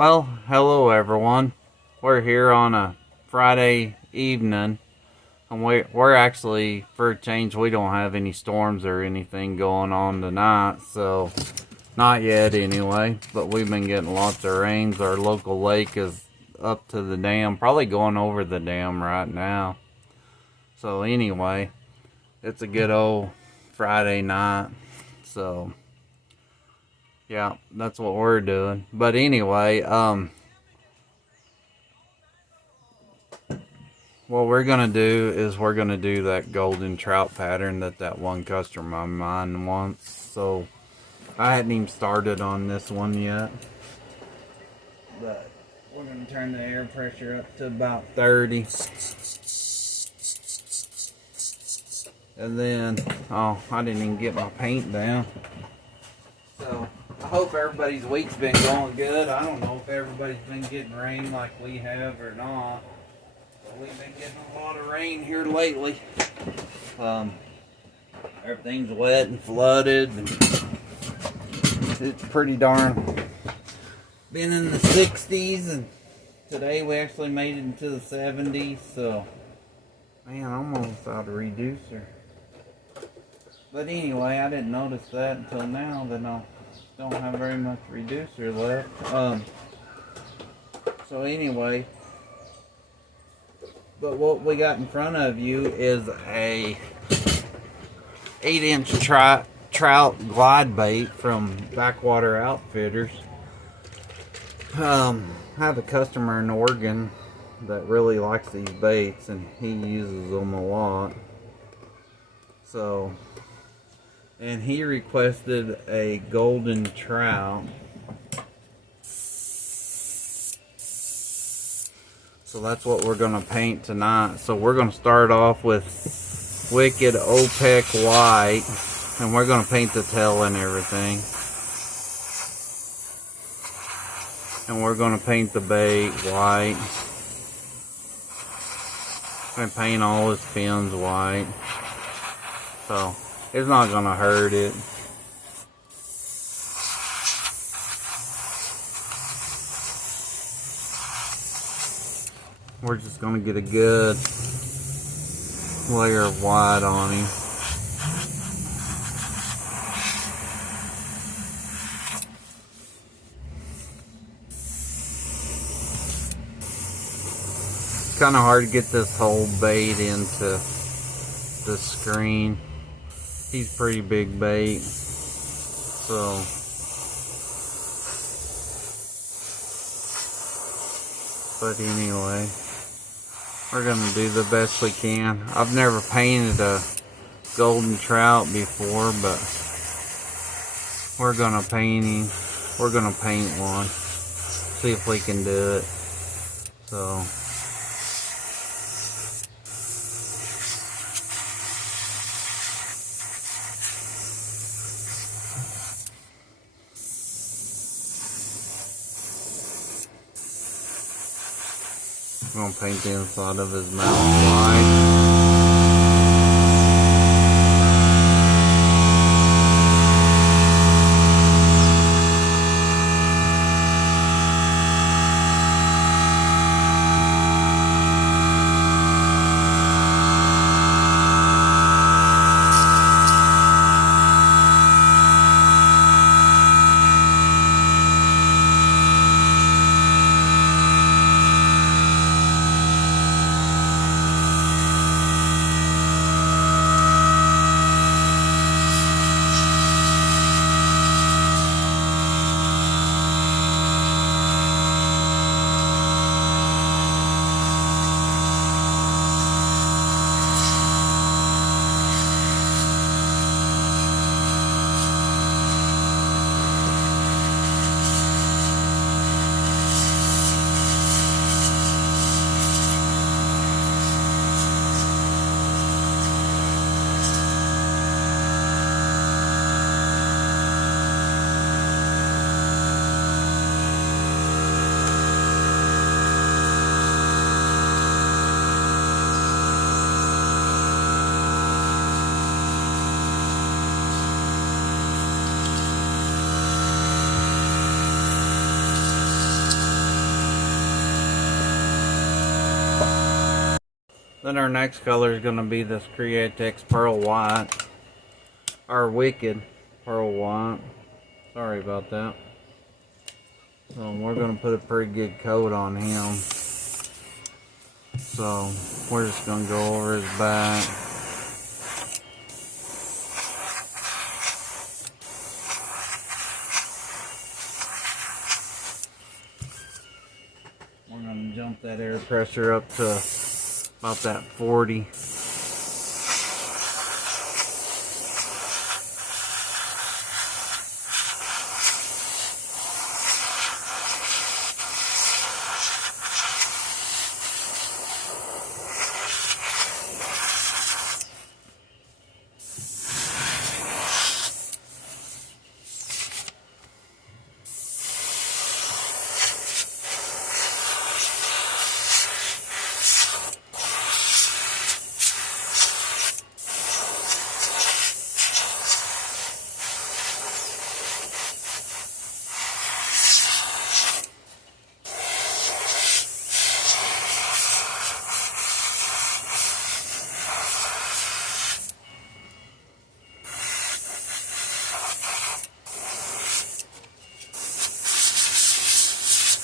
Well, hello everyone. We're here on a Friday evening, and we're actually, for a change, we don't have any storms or anything going on tonight, so not yet anyway, but we've been getting lots of rains. Our local lake is up to the dam, probably going over the dam right now. So anyway, it's a good old Friday night, so yeah, that's what we're doing. But anyway, what we're gonna do is we're gonna do that golden trout pattern that one customer of mine wants. So I hadn't even started on this one yet, but we're gonna turn the air pressure up to about 30. And then, oh, I didn't even get my paint down. So I hope everybody's week's been going good. I don't know if everybody's been getting rain like we have or not. But we've been getting a lot of rain here lately. Everything's wet and flooded. And it's pretty darn been in the 60s, and today we actually made it into the 70s. So, man, I'm almost out of reducer. But anyway, I didn't notice that until now that I don't have very much reducer left. So anyway, but what we got in front of you is a 8-inch trout glide bait from Backwater Outfitters. I have a customer in Oregon that really likes these baits, and he uses them a lot. So, and he requested a golden trout. So that's what we're going to paint tonight. So we're going to start off with Wicked OPEC white, and we're going to paint the tail and everything. And we're going to paint the bait white. And paint all his fins white. So it's not going to hurt it. We're just going to get a good layer of white on him. It's kind of hard to get this whole bait into the screen. He's pretty big bait, so but anyway, we're gonna do the best we can. I've never painted a golden trout before, but we're gonna paint him. We're gonna paint one, see if we can do it. So I'm gonna paint the inside of his mouth white. Then our next color is going to be this Createx Pearl White. Our Wicked Pearl White. Sorry about that. So we're going to put a pretty good coat on him. So we're just going to go over his back. We're going to jump that air pressure up to about that 40.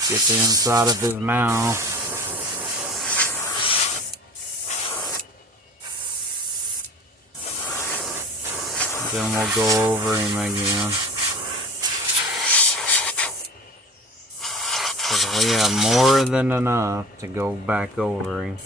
Get the inside of his mouth. Then we'll go over him again. Because we have more than enough to go back over him.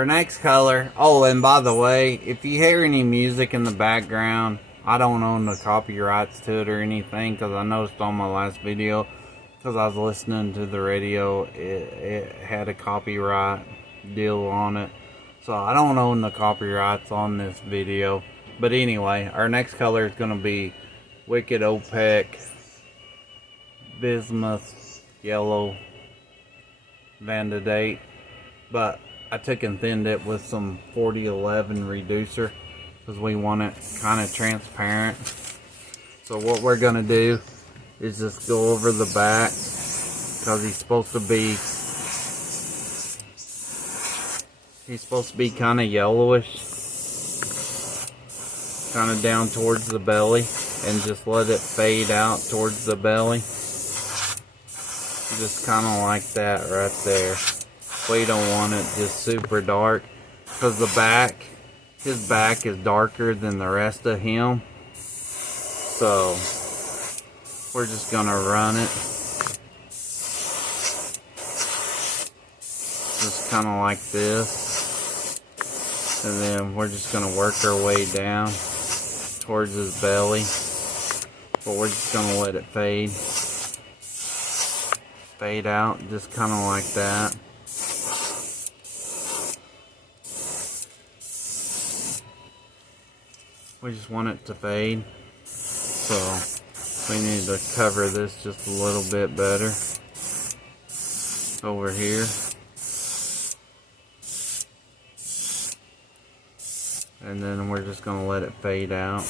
Our next color, oh, and by the way, if you hear any music in the background, I don't own the copyrights to it or anything, because I noticed on my last video, because I was listening to the radio, it had a copyright deal on it. So I don't own the copyrights on this video. But anyway, our next color is going to be Wicked Opaque Bismuth Yellow Vandadate. But I took and thinned it with some 4011 reducer because we want it kind of transparent. So what we're going to do is just go over the back because he's supposed to be kind of yellowish, kind of down towards the belly, and just let it fade out towards the belly. Just kind of like that right there. We don't want it just super dark because his back is darker than the rest of him. So we're just gonna run it just kind of like this, and then we're just gonna work our way down towards his belly, but we're just gonna let it fade out just kind of like that. We just want it to fade, so we need to cover this just a little bit better over here. And then we're just going to let it fade out.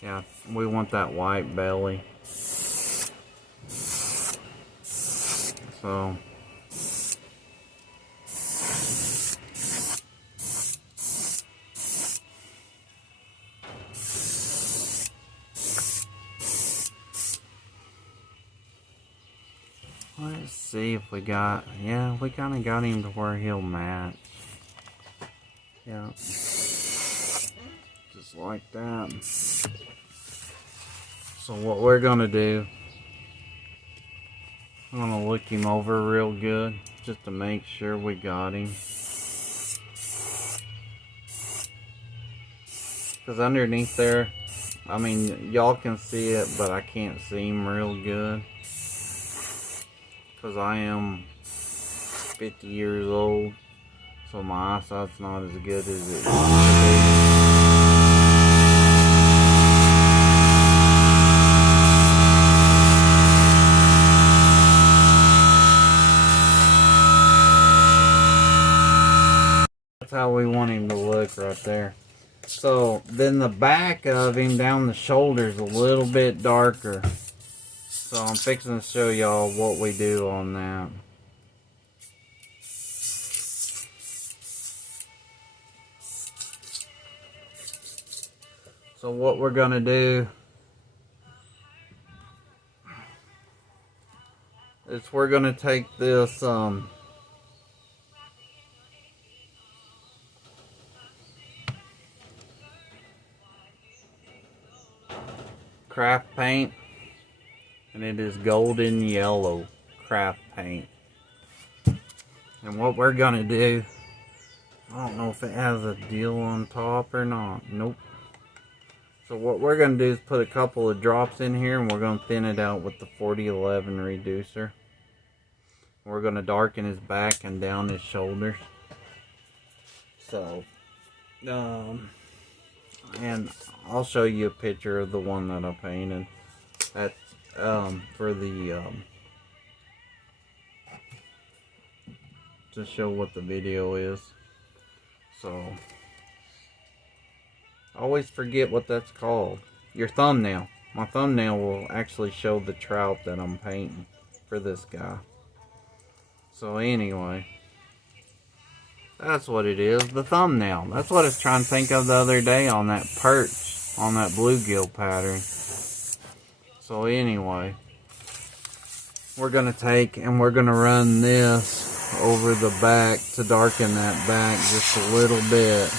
Yeah, we want that white belly. So Let's see if we got, yeah, we kind of got him to where he'll match. Yeah. Just like that. So what we're gonna do, I'm gonna look him over real good just to make sure we got him. Because underneath there, I mean, y'all can see it, but I can't see him real good. Because I am 50 years old, so my eyesight's not as good as it used to be. That's how we want him to look right there. So then the back of him down the shoulders a little bit darker. So I'm fixing to show y'all what we do on that. So what we're gonna do is we're gonna take this craft paint, and it is golden yellow craft paint. And what we're gonna do, I don't know if it has a deal on top or not. Nope. So what we're gonna do is put a couple of drops in here, and we're gonna thin it out with the 4011 reducer. We're gonna darken his back and down his shoulders. So, and I'll show you a picture of the one that I painted. That's for the to show what the video is. So I always forget what that's called. Your thumbnail. My thumbnail will actually show the trout that I'm painting for this guy. So anyway, that's what it is, the thumbnail. That's what I was trying to think of the other day on that perch, on that bluegill pattern. So anyway, we're going to take and we're going to run this over the back to darken that back just a little bit.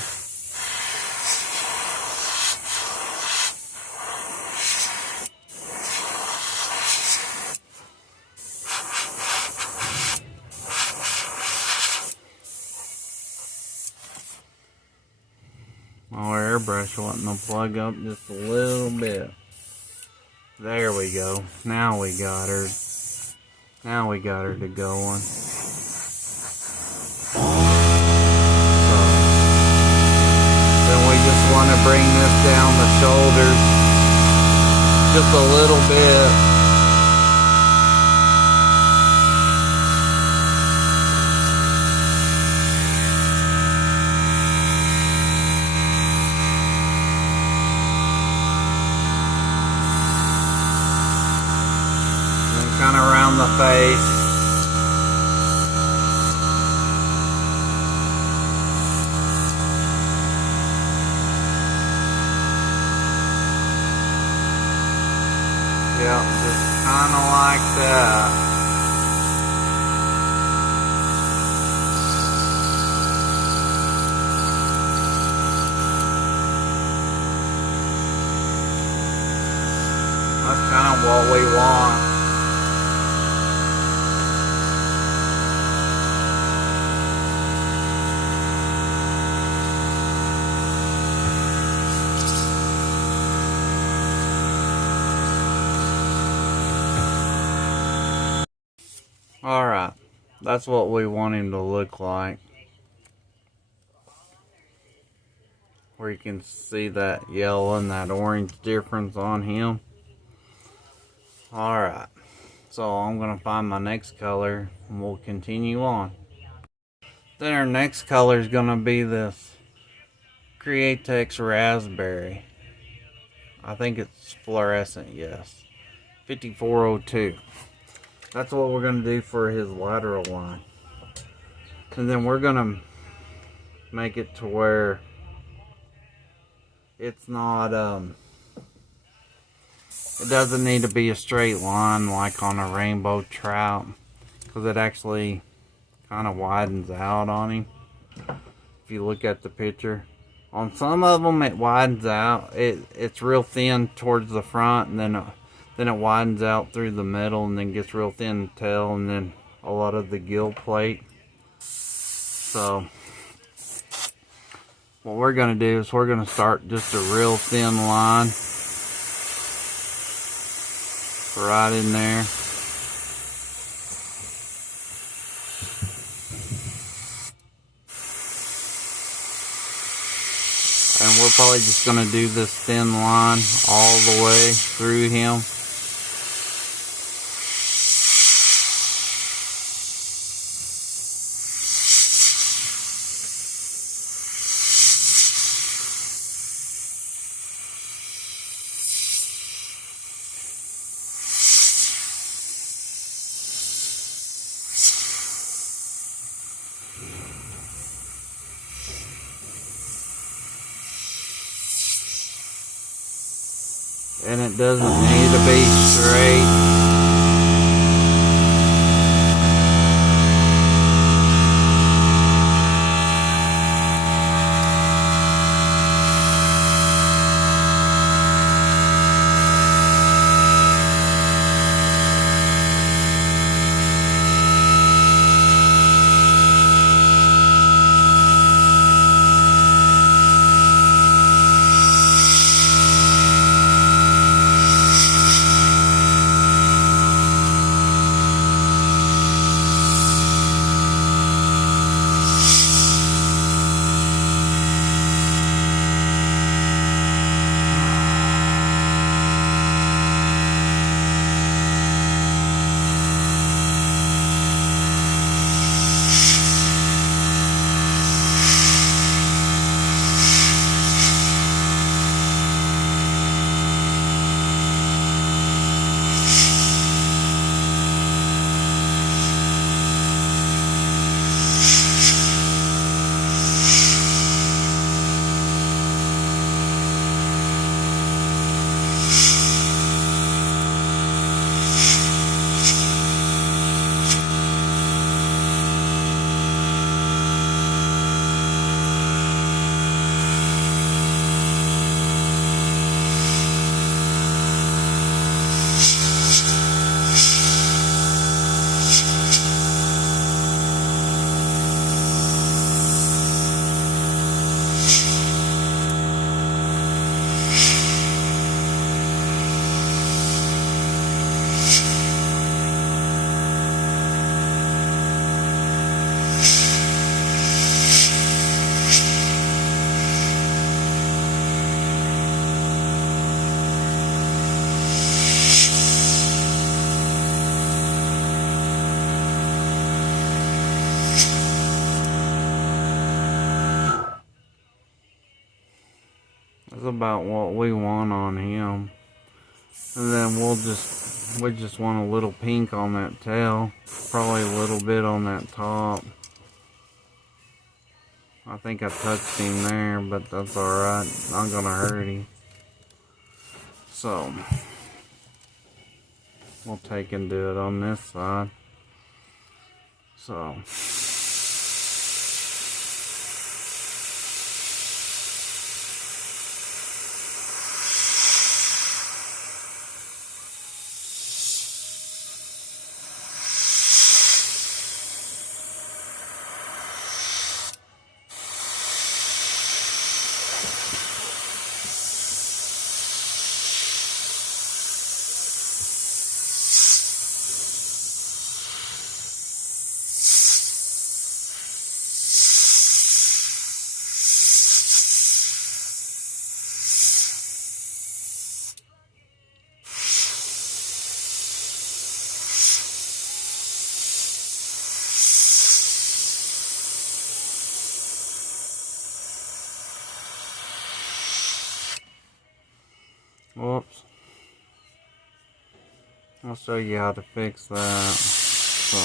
Our airbrush wanting to plug up just a little bit. There we go. Now we got her. Now we got her to going. So, then we just want to bring this down the shoulders just a little bit. Kind of around the face. Yeah, just kind of like that. That's kind of what we want. Alright, that's what we want him to look like. Where you can see that yellow and that orange difference on him. Alright, so I'm going to find my next color and we'll continue on. Then our next color is going to be this Createx Raspberry. I think it's fluorescent, yes. 5402. That's what we're going to do for his lateral line. And then we're going to make it to where it's not, it doesn't need to be a straight line like on a rainbow trout. because it actually kind of widens out on him. If you look at the picture, on some of them it widens out. It's real thin towards the front, and then it widens out through the middle, and then gets real thin tail, and then a lot of the gill plate. So what we're going to do is we're going to start just a real thin line right in there. And we're probably just going to do this thin line all the way through him. And it doesn't need to be straight. That's about what we want on him. And then we just want a little pink on that tail. Probably a little bit on that top. I think I touched him there, but that's alright. Not gonna hurt him. So we'll take and do it on this side. So whoops. I'll show you how to fix that. So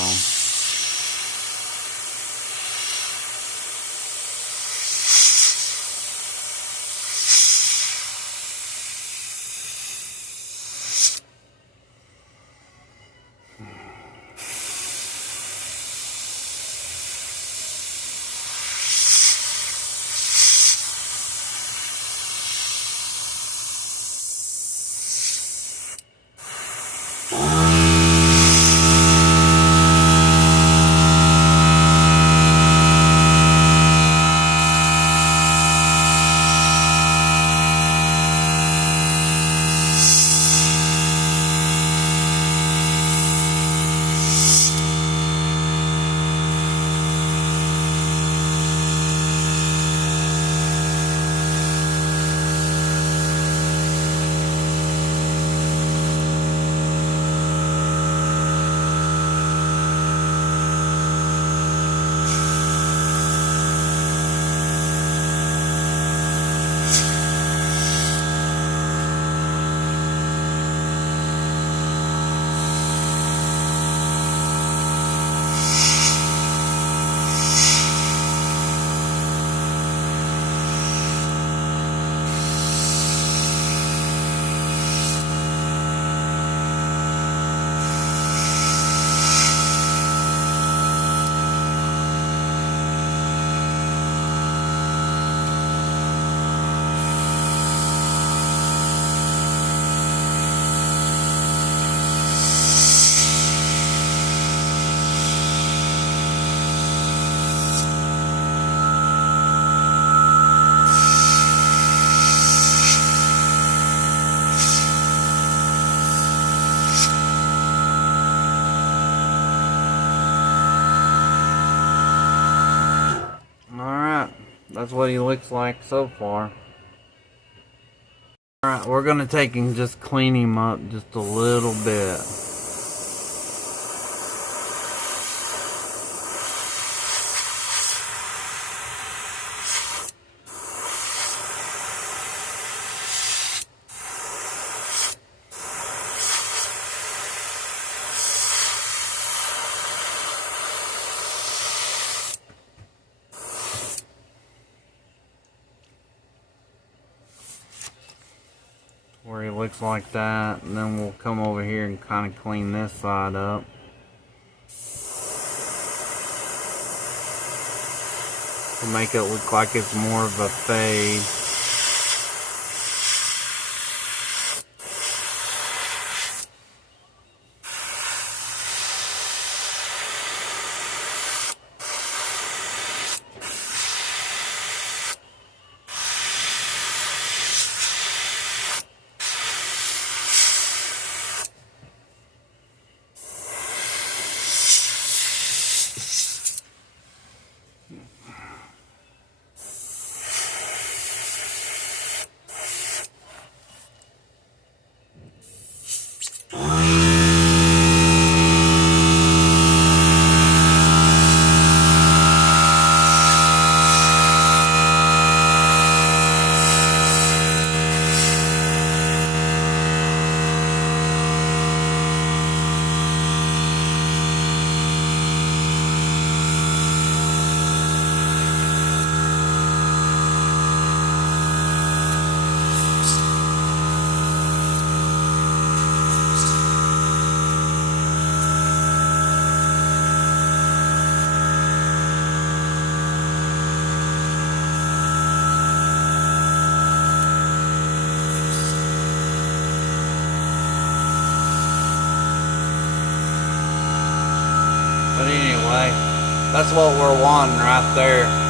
that's what he looks like so far. Alright, we're gonna take and just clean him up just a little bit. Where he looks like that, and then we'll come over here and kind of clean this side up. We'll make it look like it's more of a fade. But anyway, that's what we're wanting right there.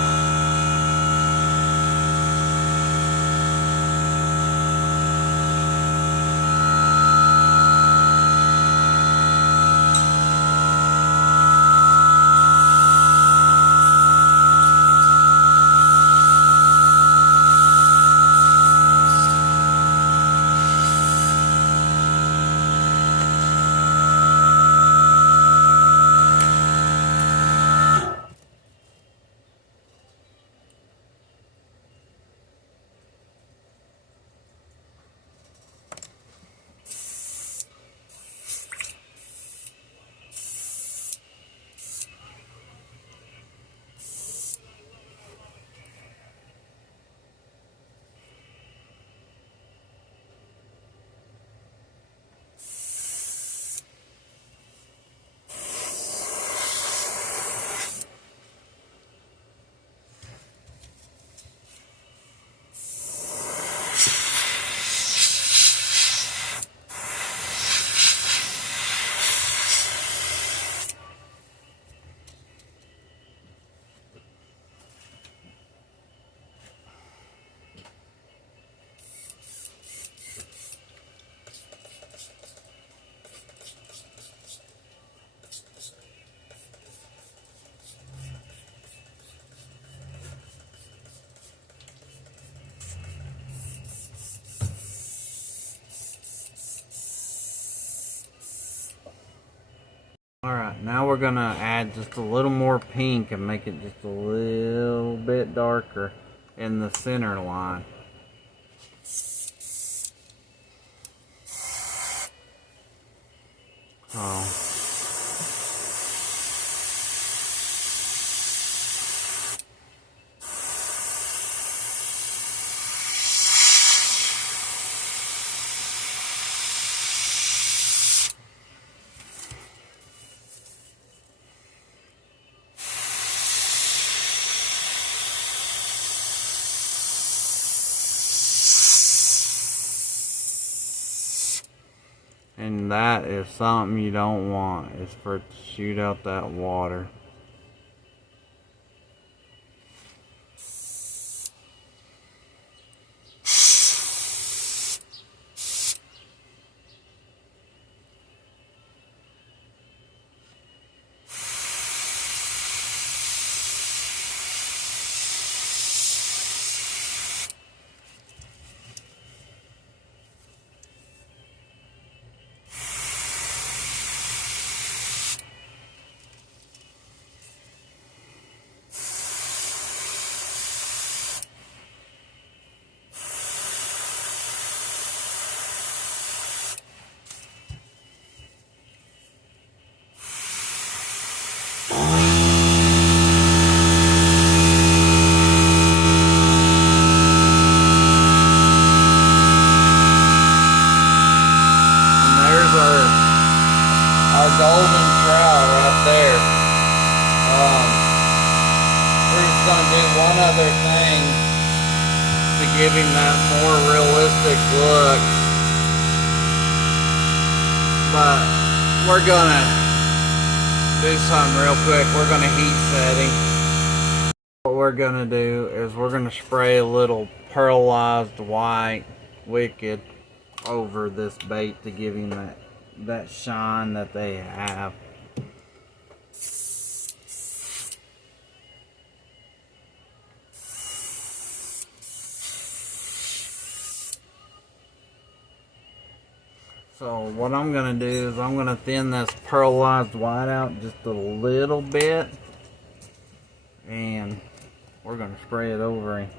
Alright, now we're gonna add just a little more pink and make it just a little bit darker in the center line. Oh. And that is something you don't want, is for it to shoot out that water. just gonna do one other thing to give him that more realistic look. But we're gonna do something real quick. We're gonna heat set him. What we're gonna do is we're gonna spray a little pearlized white wicked over this bait to give him that shine that they have. So what I'm gonna do is I'm gonna thin this pearlized white out just a little bit, and we're gonna spray it over him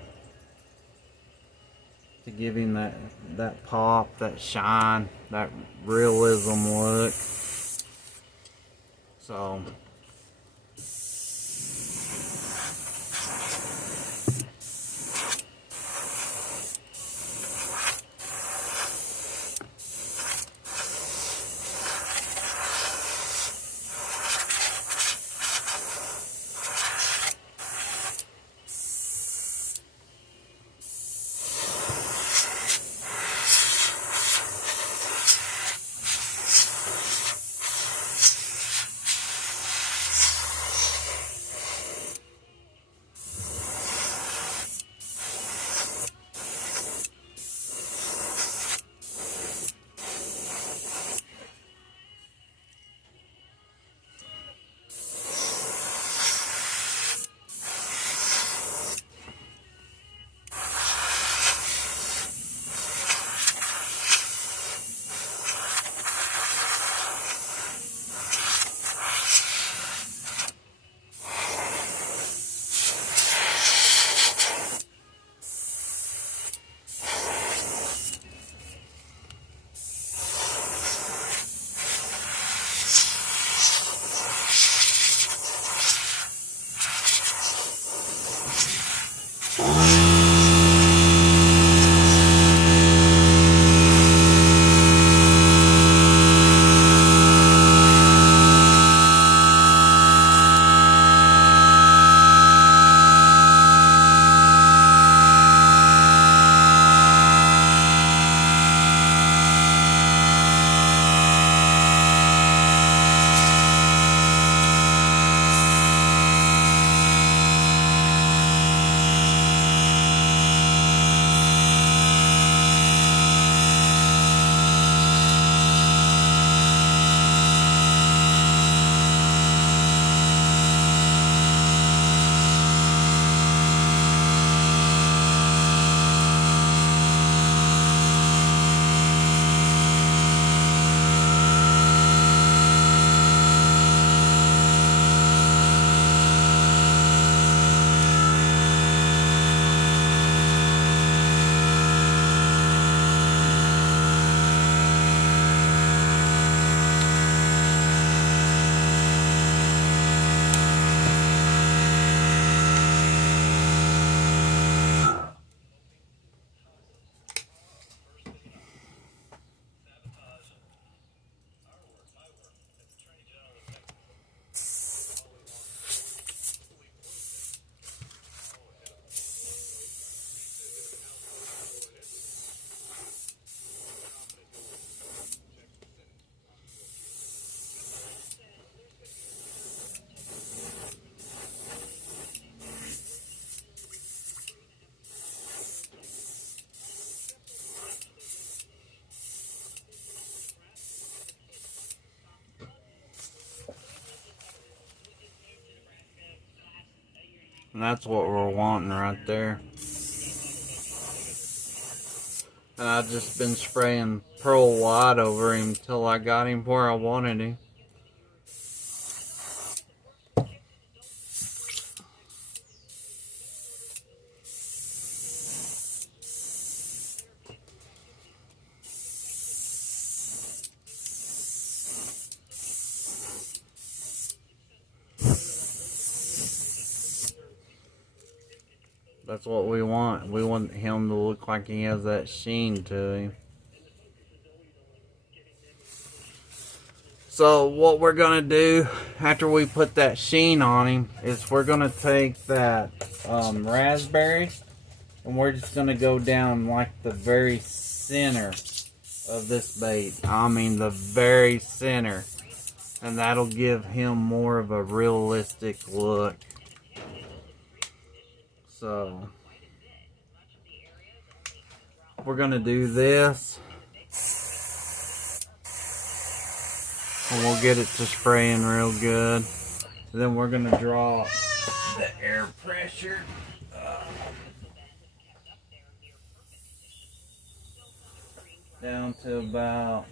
to give him that pop, that shine, that realism look. So and that's what we're wanting right there. And I've just been spraying pearl white over him till I got him where I wanted him. That's what we want. We want him to look like he has that sheen to him. So what we're gonna do after we put that sheen on him is we're gonna take that raspberry, and we're just gonna go down like the very center of this bait. I mean the very center. And that'll give him more of a realistic look. So we're gonna do this. And we'll get it to spraying real good. Then we're gonna draw the air pressure down to about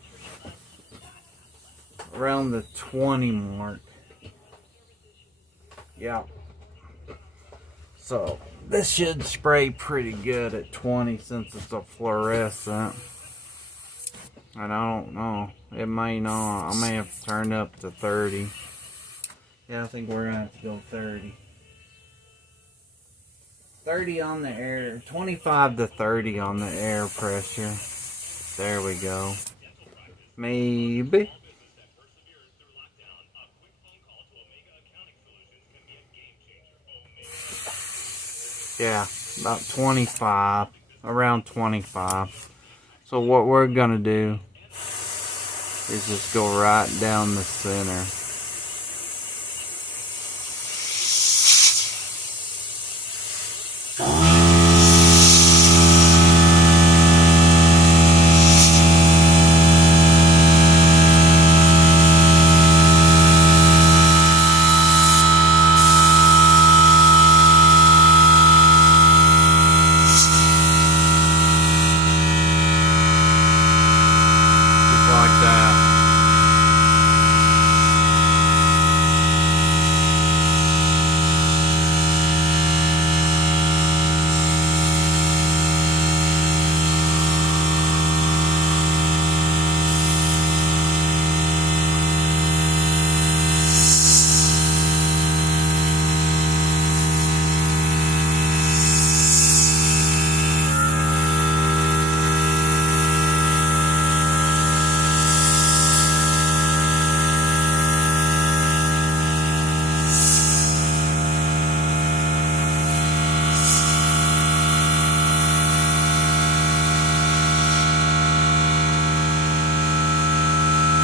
around the 20 mark. Yeah. So this should spray pretty good at 20 since it's a fluorescent. And I don't know. It may not. I may have to turn up to 30. Yeah, I think we're gonna have to go 30. 30 on the air. 25 to 30 on the air pressure. There we go. Maybe. Yeah, about 25. Around 25. So what we're gonna do is just go right down the center.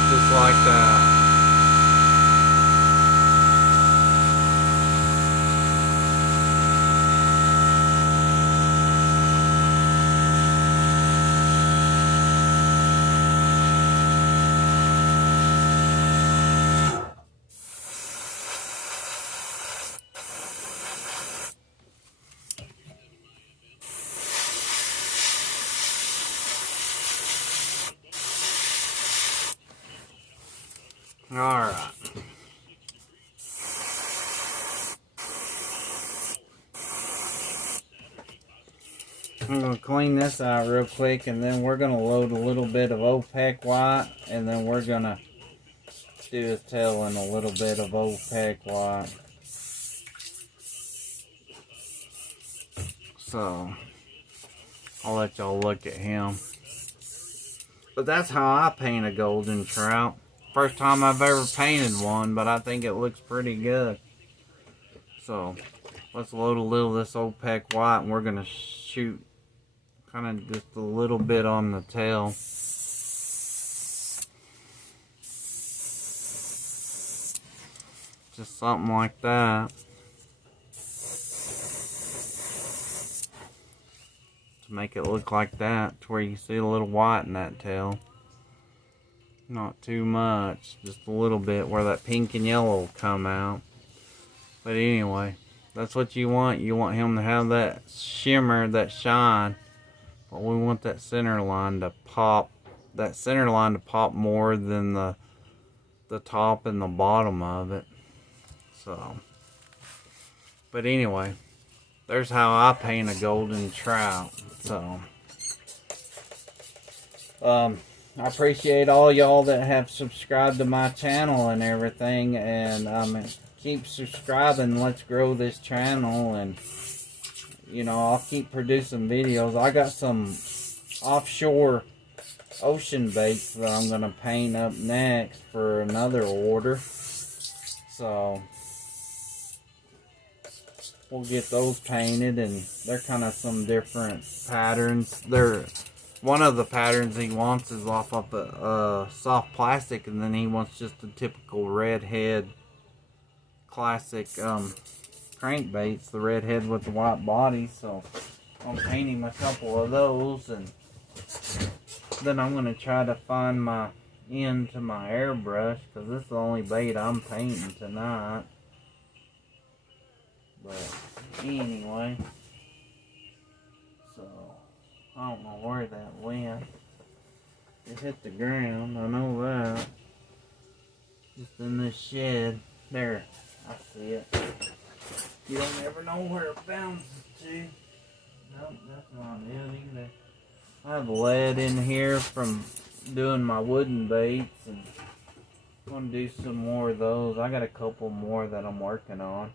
Just like that. All right. I'm going to clean this out real quick, and then we're going to load a little bit of OPEC white, and then we're going to do his tail in a little bit of OPEC white. So, I'll let y'all look at him. But that's how I paint a golden trout. First time I've ever painted one, but I think it looks pretty good. So, let's load a little of this OPEC white, and we're going to shoot kind of just a little bit on the tail. Just something like that. To make it look like that, to where you see a little white in that tail. Not too much, just a little bit where that pink and yellow will come out. But anyway, that's what you want. You want him to have that shimmer, that shine. But we want that center line to pop. That center line to pop more than the top and the bottom of it. So, but anyway, there's how I paint a golden trout. So, I appreciate all y'all that have subscribed to my channel and everything, and keep subscribing. Let's grow this channel, and you know, I'll keep producing videos. I got some offshore ocean baits that I'm going to paint up next for another order. So we'll get those painted, and they're kind of some different patterns. One of the patterns he wants is off of a soft plastic, and then he wants just a typical redhead classic crankbaits, the redhead with the white body. So I'm painting a couple of those, and then I'm going to try to find my end to my airbrush, because this is the only bait I'm painting tonight. But anyway, so I don't know where that went. It hit the ground, I know that. Just in this shed. There, I see it. You don't ever know where it bounces to. Nope, that's not it either. I have lead in here from doing my wooden baits, and I'm going to do some more of those. I got a couple more that I'm working on.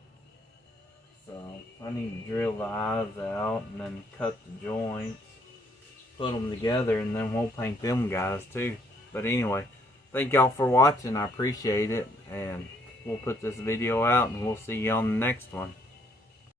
So I need to drill the eyes out and then cut the joints, put them together, and then we'll paint them guys too. But anyway, thank y'all for watching. I appreciate it, and we'll put this video out, and we'll see you on the next one.